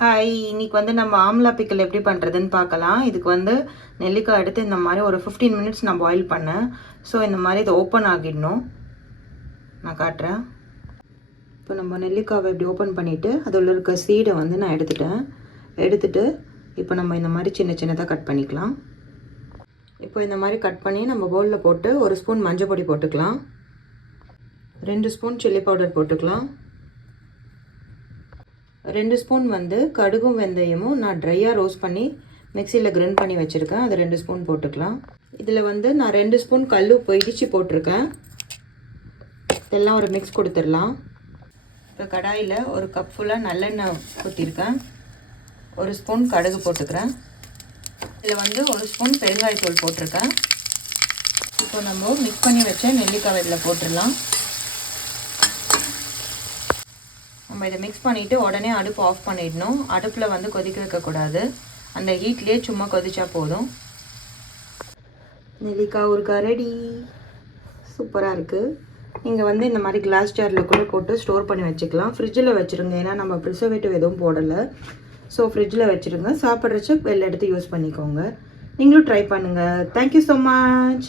Hi, இன்னைக்கு வந்து நம்ம ஆம்லா பிக்கல் எப்படி பண்ணுறதுன்னு பார்க்கலாம். இதுக்கு வந்து நெல்லிக்காய் எடுத்து இந்த மாதிரி ஒரு 15 மினிட்ஸ் நான் பாயில் பண்ணேன். ஸோ இந்த மாதிரி இதை ஓப்பன் ஆகிடணும். நான் காட்டுறேன். இப்போ நம்ம நெல்லிக்காவை இப்படி ஓப்பன் பண்ணிவிட்டு அதில் இருக்க சீடை வந்து நான் எடுத்துட்டு இப்போ நம்ம இந்த மாதிரி சின்ன சின்னதாக கட் பண்ணிக்கலாம். இப்போ இந்த மாதிரி கட் பண்ணி நம்ம பவுலில் போட்டு 1 ஸ்பூன் மஞ்சள் பொடி போட்டுக்கலாம், 2 ஸ்பூன் சில்லி பவுடர் போட்டுக்கலாம், 2 ஸ்பூன் வந்து கடுகும் வெந்தயமும் நான் ட்ரையாக ரோஸ்ட் பண்ணி மிக்சியில் கிரைண்ட் பண்ணி வச்சுருக்கேன், அது 2 ஸ்பூன் போட்டுக்கலாம். இதில் வந்து நான் 2 ஸ்பூன் கல்லுப்பு இடித்து போட்டிருக்கேன். இதெல்லாம் ஒரு மிக்ஸ் கொடுத்துடலாம். இப்போ கடாயில் ஒரு கப் ஃபுல்லாக நல்லெண்ணெய் ஊற்றிருக்கேன், 1 ஸ்பூன் கடுகு போட்டுக்கிறேன். இதில் வந்து 1 ஸ்பூன் பெருங்காயத்தூள் போட்டிருக்கேன். இப்போ நம்ம மிக்ஸ் பண்ணி வச்ச நெல்லிக்காய் இதில் போட்டுடலாம். நம்ம இதை மிக்ஸ் பண்ணிவிட்டு உடனே அடுப்பு ஆஃப் பண்ணிடணும். அடுப்பில் வந்து கொதிக்க வைக்கக்கூடாது, அந்த ஹீட்லேயே சும்மா கொதிச்சா போதும். நெல்லிக்காய் ஊறுகாய் ரெடி. சூப்பராக இருக்குது. நீங்கள் வந்து இந்த மாதிரி கிளாஸ் ஜாரில் கூட போட்டு ஸ்டோர் பண்ணி வச்சுக்கலாம். ஃப்ரிட்ஜில் வச்சுருங்க, ஏன்னா நம்ம ப்ரிசர்வேட்டிவ் எதுவும் போடலை. ஸோ ஃப்ரிட்ஜில் வச்சுருங்க. சாப்பிட்றச்ச வெளில எடுத்து யூஸ் பண்ணிக்கோங்க. நீங்களும் ட்ரை பண்ணுங்கள். Thank you so much.